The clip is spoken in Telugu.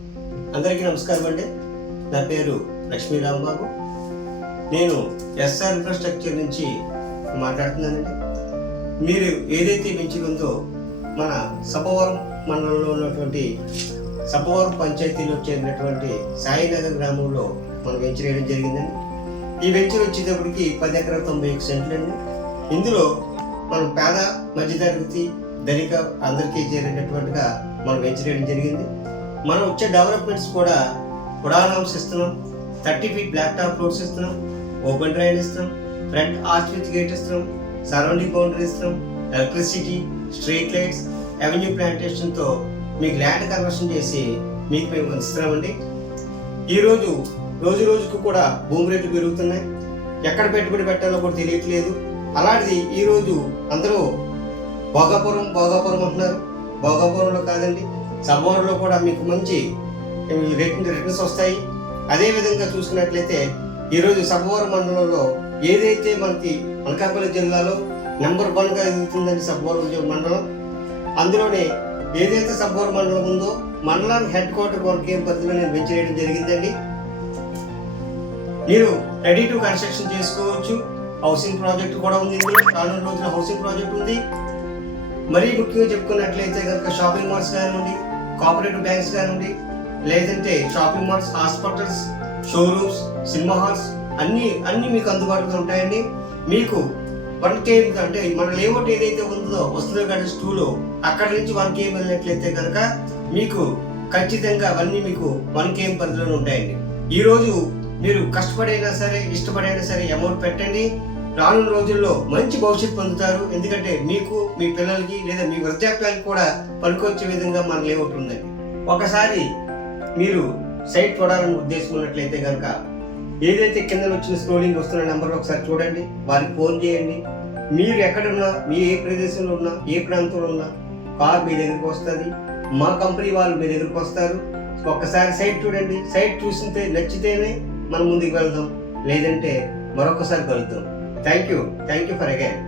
అందరికీ నమస్కారం అండి. నా పేరు లక్ష్మీ రాంబాబు. నేను ఎస్ఆర్ ఇన్ఫ్రాస్ట్రక్చర్ నుంచి మాట్లాడుతున్నానండి. మీరు ఏదైతే వెంచర్ ఉందో మన సబ్బవరం మండలంలో ఉన్నటువంటి సబ్బవరం పంచాయతీలో చేరినటువంటి సాయినగర్ గ్రామంలో మనం వెంచర్ వేయడం జరిగిందండి. ఈ వెంచర్ వచ్చేటప్పటికి 10 ఎకరాల 91 సెంట్లు అండి. ఇందులో మనం పేద మధ్యతరగతి ధనిక అందరికీ చేరేటటువంటిగా మనం వెంచర్ వేయడం జరిగింది. మనం వచ్చే డెవలప్మెంట్స్ కూడా పురాణాంశ ఇస్తున్నాం, 30 ఫీట్ బ్లాక్ టాప్ రోడ్స్ ఇస్తున్నాం, ఓపెన్ డ్రైన్ ఇస్తున్నాం, ఫ్రంట్ ఆర్చ్ విత్ గేట్ ఇస్తున్నాం, సరౌండింగ్ బౌండరీ ఇస్తున్నాం, ఎలక్ట్రిసిటీ, స్ట్రీట్ లైట్స్, అవెన్యూ ప్లాంటేషన్తో మీకు ల్యాండ్ కన్వర్షన్ చేసి మీకు మేము ఇస్తున్నామండి. ఈరోజు రోజుకు కూడా భూమి రేట్లు పెరుగుతున్నాయి. ఎక్కడ పెట్టుబడి పెట్టాలో కూడా తెలియట్లేదు. అలాంటిది ఈరోజు అందరూ భోగాపురం అంటున్నారు. భోగాపురంలో కాదండి, సబ్బవరంలో కూడా మీకు మంచి రిటర్న్స్ వస్తాయి. అదేవిధంగా చూసుకున్నట్లయితే ఈరోజు సబ్బవరం మండలంలో ఏదైతే మనకి అనకాపల్లి జిల్లాలో నెంబర్ 1గా ఎదుగుతుందండి సబ్బవరం మండలం. అందులోనే ఏదైతే సబ్బవరం మండలం ఉందో మండలానికి హెడ్ క్వార్టర్ వర్గం పరిధిలో నేను వెంచర్ చేయడం జరిగిందండి. మీరు రెడీ టు కన్స్ట్రక్షన్ చేసుకోవచ్చు. హౌసింగ్ ప్రాజెక్ట్ కూడా ఉంది. ఇందులో రానున్న రోజున హౌసింగ్ ప్రాజెక్ట్ ఉంది. మరీ ముఖ్యంగా చెప్పుకున్నట్లయితే కనుక షాపింగ్ మాల్స్ కానివ్వండి, కోఆపరేటివ్ బ్యాంక్స్ కానివ్వండి, లేదంటే shopping malls, hospitals, showrooms, cinema halls అన్నీ మీకు అందుబాటులో ఉంటాయండి. మీకు 1 km అంటే మన లేఅవుట్ ఏదైతే ఉందో వస్తుందో కానీ 2లో అక్కడి నుంచి 1 km వెళ్ళినట్లయితే కనుక మీకు ఖచ్చితంగా అవన్నీ మీకు 1 km పరిధిలోనే ఉంటాయండి. ఈరోజు మీరు కష్టపడైనా సరే ఇష్టపడైనా సరే అమౌంట్ పెట్టండి. రానున్న రోజుల్లో మంచి భవిష్యత్తు పొందుతారు. ఎందుకంటే మీకు, మీ పిల్లలకి లేదా మీ వృద్ధాప్యానికి కూడా పనికొచ్చే విధంగా మన లేఅవుట్ ఉందండి. ఒకసారి మీరు సైట్ చూడాలని ఉద్దేశం ఉన్నట్లయితే కనుక ఏదైతే కింద వచ్చిన స్క్రోలింగ్ వస్తున్న నెంబర్ ఒకసారి చూడండి, వారికి ఫోన్ చేయండి. మీరు ఎక్కడున్నా, మీ ఏ ప్రదేశంలో ఉన్నా, ఏ ప్రాంతంలో ఉన్నా కార్ మీ దగ్గరికి వస్తుంది. మా కంపెనీ వాళ్ళు మీ దగ్గరికి వస్తారు. ఒక్కసారి సైట్ చూడండి. సైట్ చూసితే నచ్చితేనే మనం ముందుకు వెళ్దాం, లేదంటే మరొకసారి కలుద్దాం. Thank you for again.